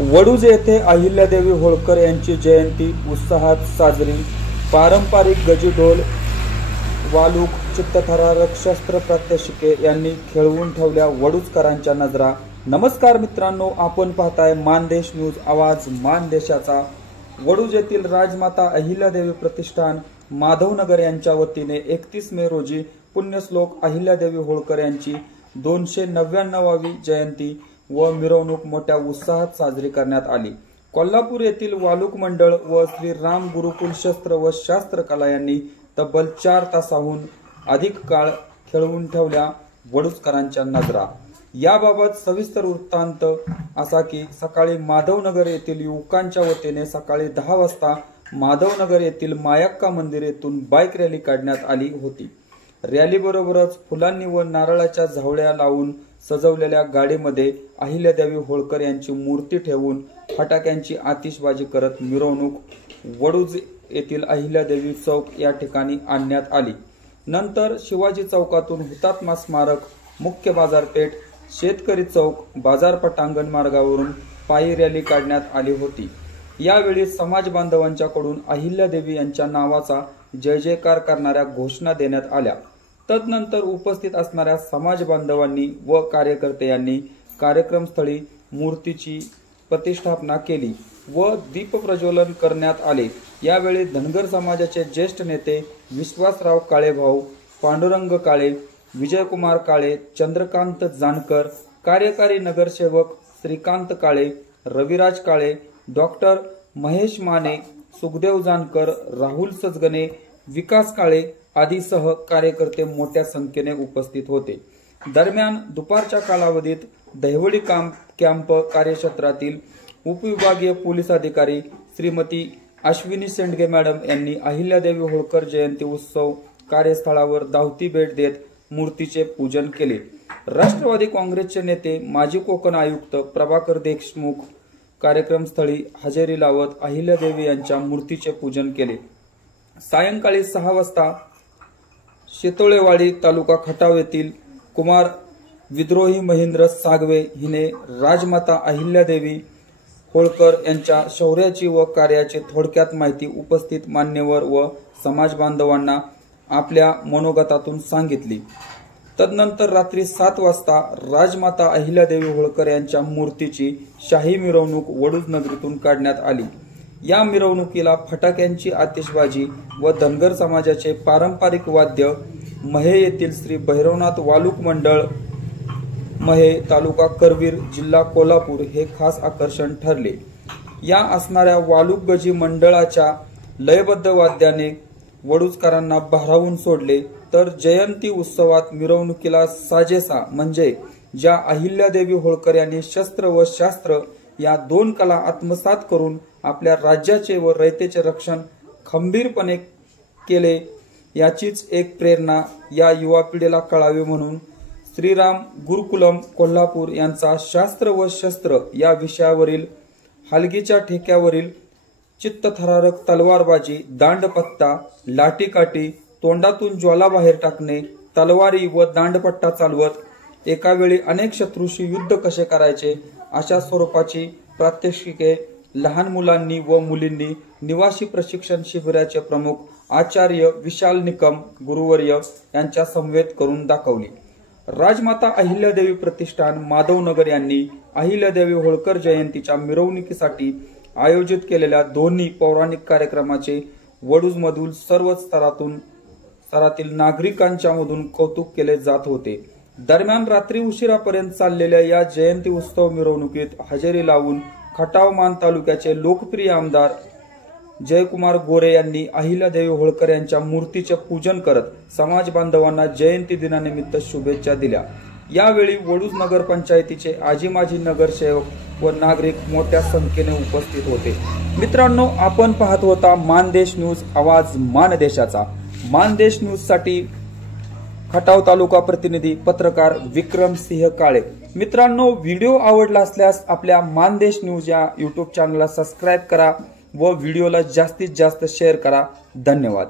वडूज येथे अहिल्यादेवी होळकर यांची जयंती उत्साहात साजरी। पारंपरिक गजीढोल, वालूक, चित्तथरारक शस्त्र प्रात्यक्षिके यांनी खेळवून ठेवल्या वडूजकरांच्या नजरा। नमस्कार मित्रांनो, आपण पाहताय मानदेश न्यूज, आवाज मानदेशाचा। वडूज येथील राजमाता अहिल्यादेवी प्रतिष्ठान माधवनगर यांच्या वतीने 31 मे रोजी पुण्यश्लोक अहिल्यादेवी होळकर यांची 299वी जयंती व मिरवणूक मोठ्या उत्साहात साजरी करण्यात आली। कोल्हापूर येथील वालूक मंडळ व श्री राम गुरुकुल शस्त्र व शास्त्र कला यांनी तब्बल 4 तासाहून अधिक काळ खेळवून ठेवल्या वडूजकरांच्या नजरा। याबाबत सविस्तर वृत्तांत असा की सकाळी माधवनगर येथील युवकांच्या वतीने सकाळी 10 वाजता माधवनगर येथील मायक्का मंदिर येथून बाईक रॅली काढण्यात आली होती। रॅलीबरोबरच फुलांनी व नारळाच्या झावळ्या लावून सजवलेल्या गाडीमध्ये अहिल्यादेवी होळकर यांची मूर्ती ठेवून फटाक्यांची आतिषबाजी करत मिरवणूक वडूज येथील अहिल्यादेवी चौक या ठिकाणी आणण्यात आली। नंतर शिवाजी चौकातून हुतात्मा स्मारक, मुख्य बाजारपेठ, शेतकरी चौक, बाजार पटांगण मार्गावरून पायी रॅली काढण्यात आली होती। यावेळी समाज बांधवांच्याकडून अहिल्यादेवी यांच्या नावाचा जय जयकार करणाऱ्या घोषणा देण्यात आल्या। तदनंतर उपस्थित असणाऱ्या समाज बांधवांनी व कार्यकर्त्यांनी कार्यक्रमस्थळी मूर्तीची प्रतिष्ठापना केली व दीप प्रज्वलन करण्यात आले। यावेळी धनगर समाजाचे ज्येष्ठ नेते विश्वासराव काळेभाऊ, पांडुरंग काळे, विजयकुमार काळे, चंद्रकांत जानकर, कार्यकारी नगरसेवक श्रीकांत काळे, रविराज काळे, डॉक्टर महेश माने, सुखदेव जानकर, राहुल सजगने, विकास काळे आदीसह कार्यकर्ते मोठ्या संख्येने उपस्थित होते। दरम्यान दुपारच्या कालावधीत दहिवडी कॅम्प कार्यक्षेत्रातील उपविभागीय पोलीस अधिकारी श्रीमती अश्विनी सेंडगे मॅडम यांनी अहिल्यादेवी होळकर जयंती उत्सव कार्यस्थळावर धावती भेट देत मूर्तीचे पूजन केले। राष्ट्रवादी काँग्रेसचे नेते माजी कोकण आयुक्त प्रभाकर देशमुख कार्यक्रमस्थळी हजेरी लावत अहिल्यादेवी यांच्या मूर्तीचे पूजन केले। सायंकाळी 6 वाजता शेतोळेवाडी तालुका खटाव येथील कुमार विद्रोही महेंद्र सागवे हिने राजमाता अहिल्यादेवी होळकर यांच्या शौर्याची व कार्याची थोडक्यात माहिती उपस्थित मान्यवर व समाज बांधवांना आपल्या मनोगतातून सांगितली। तदनंतर रात्री 7 वाजता राजमाता अहिल्यादेवी होळकर यांच्या मूर्तीची शाही मिरवणूक वडूज नगरीतून काढण्यात आली। या मिरवणुकीला फटाक्यांची आतिषबाजी व धनगर समाजाचे पारंपरिक वाद्य महे येथील श्री भैरवनाथ वालूक मंडळ महे, तालुका करवीर, जिल्हा कोल्हापूर हे खास आकर्षण ठरले। या असणाऱ्या वालूक गजी मंडळाच्या लयबद्ध वाद्याने वडूजकरांना भारावून सोडले। तर जयंती उत्सवात मिरवणुकीला साजेसा म्हणजे ज्या अहिल्यादेवी होळकर यांनी शस्त्र व शास्त्र या 2 कला आत्मसात करून आपल्या राज्याचे व रयतेचे रक्षण खंबीरपणे केले, याचीच एक प्रेरणा या युवा पिढीला कळावी म्हणून श्रीराम गुरुकुलम कोल्हापूर यांचा शास्त्र व शस्त्र या विषयावरील हलगीच्या ठेक्यावरील चित्तथरारक तलवारबाजी, दांडपत्ता, लाठीकाठी, तोंडातून ज्वाला बाहेर टाकणे, तलवारी व दांडपट्टा चालवत एकावेळी अनेक शत्रूशी युद्ध कसे करायचे अशा स्वरूपाची प्रात्यक्षिके लहान मुलांनी व मुलींनी निवासी प्रशिक्षण शिबिराचे प्रमुख आचार्य विशाल निकम गुरुवर्य यांच्या समवेत करून दाखवली। राजमाता अहिल्यादेवी प्रतिष्ठान माधवनगर यांनी अहिल्यादेवी होळकर जयंतीच्या मिरवणुकीसाठी आयोजित केलेल्या दोन्ही पौराणिक कार्यक्रमाचे वडूजमधील सर्व स्तरातील नागरिकांच्या मधून कौतुक केले जात होते। दरम्यान रात्री उशिरापर्यंत चाललेल्या या जयंती उत्सव मिरवणुकीत हजेरी लावून खटाव मान तालुक्याचे लोकप्रिय आमदार जयकुमार गोरे यांनी अहिल्यादेवी होळकर यांच्या मूर्तीचे पूजन करत समाज बांधवांना जयंती दिनानिमित्त शुभेच्छा दिल्या। यावेळी वडूज नगर पंचायतीचे आजी माजी नगरसेवक व नागरिक मोठ्या संख्येने उपस्थित होते। मित्रांनो, आपण पाहत होता मानदेश न्यूज, आवाज मानदेशाचा। मानदेश न्यूज साठी खटाव तालुका प्रतिनिधी पत्रकार विक्रम सिंह काळे। मित्रांनो, व्हिडिओ आवडला असल्यास आपल्या मानदेश न्यूज या यूट्यूब चॅनलला सबस्क्राइब करा व व्हिडिओला जास्तीत जास्त शेअर करा। धन्यवाद।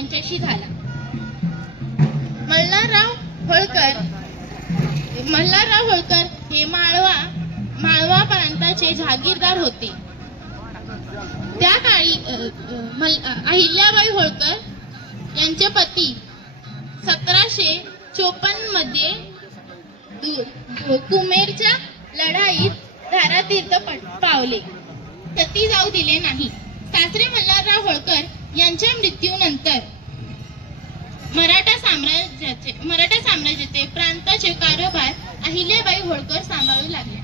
यांच्याशी झाला. मल्हारराव होळकर हे माळवा प्रांताचे जहागीरदार होते. त्या काळी अहिल्याबाई होळकर यांचे पती 1754 मध्ये कुमेरच्या लढाईत धारातीर्थ पावले. सती जाऊ दिले नाही. सासरे मल्हारराव होळकर यांच्या मृत्यूनंतर मराठा साम्राज्याचे प्रांताचे कारभार अहिल्याबाई होळकर सांभाळू लागल्या.